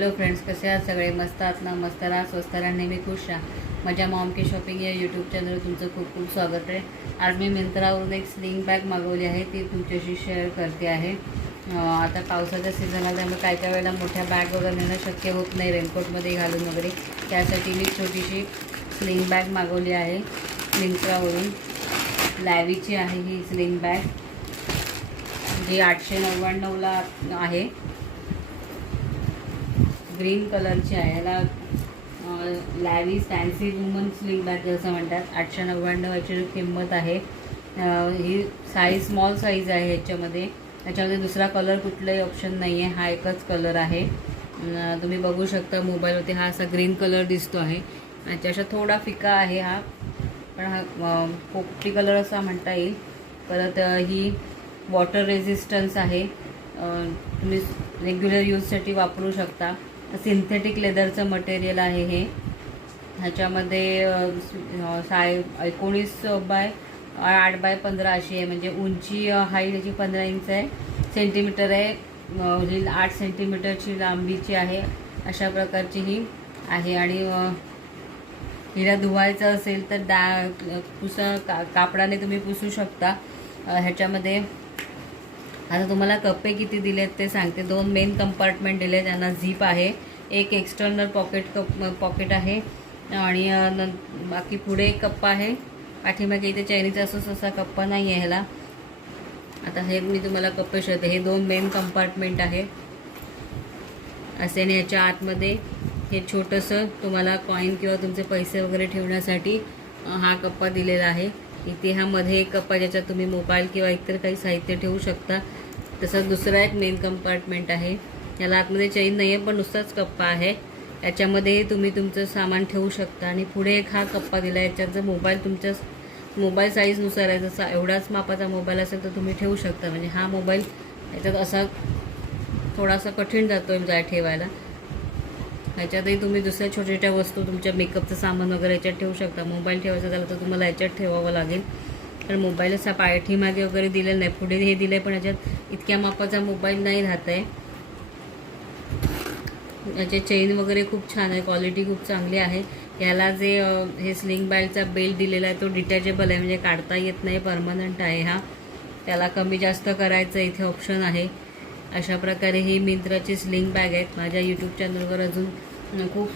Hello friends, कसे आहात सगळे? मस्त आहात ना? मस्त राहा, स्वस्त राहा, नेहमी खुश राहा. माझ्या मॉम की शॉपिंग या यूट्यूब चॅनलवर तुमचं खूप खूप स्वागत आहे. आज मी मिंत्रावरून एक स्लिंग बॅग मागवली आहे, ती तुमच्याशी शेअर करते आहे. आता पावसाच्या सीझनला त्यामुळे काय काय वेळेला मोठ्या बॅग वगैरे नेणं शक्य होत नाही रेनकोटमध्ये घालून वगैरे. त्यासाठी मी छोटीशी स्लिंग बॅग मागवली आहे मिंत्रावरून. लॅवीची आहे ही स्लिंग बॅग, जी 899ला आहे. ग्रीन कलरची आहे. ह्याला लॅवीज फॅन्सी वुमन स्लिंग बॅग असं म्हणतात. 899 याची किंमत आहे. ही साईज स्मॉल साईज आहे. ह्याच्यामध्ये दुसरा कलर कुठलाही ऑप्शन नाही आहे, हा एकच कलर आहे. तुम्ही बघू शकता मोबाईलवरती हा असा ग्रीन कलर दिसतो आहे. याच्यापेक्षा थोडा फिका आहे हा, पण हा पोपटी कलर असा म्हणता येईल. परत ही वॉटर रेझिस्टन्स आहे, तुम्ही रेग्युलर यूजसाठी वापरू शकता. सिंथेटिक लेदरचं मटेरियल आहे हे. ह्याच्यामध्ये 19/8/15 अशी आहे, म्हणजे उंची हाईट याची 15 इंच आहे, सेंटीमीटर आहे. ही 8 सेंटीमीटरची लांबीची आहे. अशा प्रकारची ही आहे. आणि हिला धुवायचं असेल तर कापडाने तुम्ही पुसू शकता. ह्याच्यामध्ये आता तुम्हाला कप्पे किती दिलेत ते सांगते. 2 मेन कंपार्टमेंट दिले, त्यांना झीप आहे. एक एक्सटर्नल पॉकेट आहे आणि बाकी पुढे एक कप्पा आहे. पाठीमागे इथे चैनीचा असा कप्पा नाही आहे ह्याला. आता हे मी तुम्हाला कप्पे शोधते. हे 2 मेन कंपार्टमेंट आहे असे. आणि याच्या आतमध्ये हे छोटंसं तुम्हाला कॉईन किंवा तुमचे पैसे वगैरे ठेवण्यासाठी हा कप्पा दिलेला आहे. इथे हा मध्ये एक कप्पा, ज्याच्यात तुम्ही मोबाईल किंवा इतर काही साहित्य ठेवू शकता. तसंच दुसरा एक मेन कंपार्टमेंट आहे. याला आतमध्ये चैन नाही आहे, पण नुसताच कप्पा आहे. याच्यामध्ये तुम्ही तुमचं सामान ठेवू शकता. आणि पुढे एक हा कप्पा दिला आहे, याच्यात जर मोबाईल तुमच्या मोबाईल साईजनुसार आहे, जसा एवढाच मापाचा मोबाईल असेल तर तुम्ही ठेवू शकता. म्हणजे हा मोबाईल याच्यात असा थोडासा कठीण जातो ठेवायला. ह्याच्यातही तुम्ही दुसऱ्या छोट्या छोट्या वस्तू, तुमच्या मेकअपचं सामान वगैरे याच्यात ठेवू शकता. मोबाईल ठेवायचा झाला तर तुम्हाला याच्यात ठेवावं लागेल, कारण मोबाईल असा पाठीमागे वगैरे दिलेलं नाही. पुढे हे दिलं आहे, पण याच्यात इतक्या मापाचा मोबाईल नाही राहत आहे. याचे चेन वगैरे खूप छान आहे, क्वालिटी खूप चांगली आहे. याला जे हे स्लिंग बॅगचा बेल्ट दिलेला आहे तो डिटॅचेबल आहे, म्हणजे काढता येत नाही, परमनंट आहे हा. त्याला कमी जास्त करायचं इथे ऑप्शन आहे. अशा प्रकारे ही मिंत्राची स्लिंग बॅग आहेत. माझ्या यूट्यूब चॅनलवर अजून खूप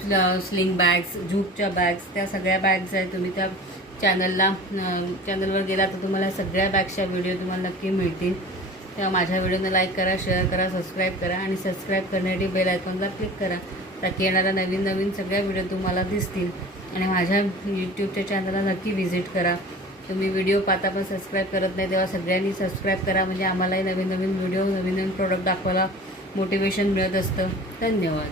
स्लिंग बॅग्स, झूपच्या बॅग्स, त्या सगळ्या बॅग्स आहेत. तुम्ही त्या चॅनलवर गेला तर तुम्हाला सगळ्या बॅग्सच्या व्हिडिओ तुम्हाला नक्की मिळतील. तेव्हा माझ्या व्हिडिओला लाईक करा, शेअर करा, सबस्क्राईब करा. आणि सबस्क्राईब करण्यासाठी बेल आयकॉनला क्लिक करा, ताकी येणाऱ्या नवीन नवीन सगळ्या व्हिडिओ तुम्हाला दिसतील. आणि माझ्या यूट्यूबच्या चॅनलला नक्की व्हिजिट करा. तुम्ही व्हिडिओ पाहता पण सबस्क्राईब करत नाही, तेव्हा सगळ्यांनी सबस्क्राईब करा, म्हणजे आम्हालाही नवीन नवीन व्हिडिओ, नवीन नवीन प्रोडक्ट दाखवायला मोटिवेशन मिळत असतं. धन्यवाद.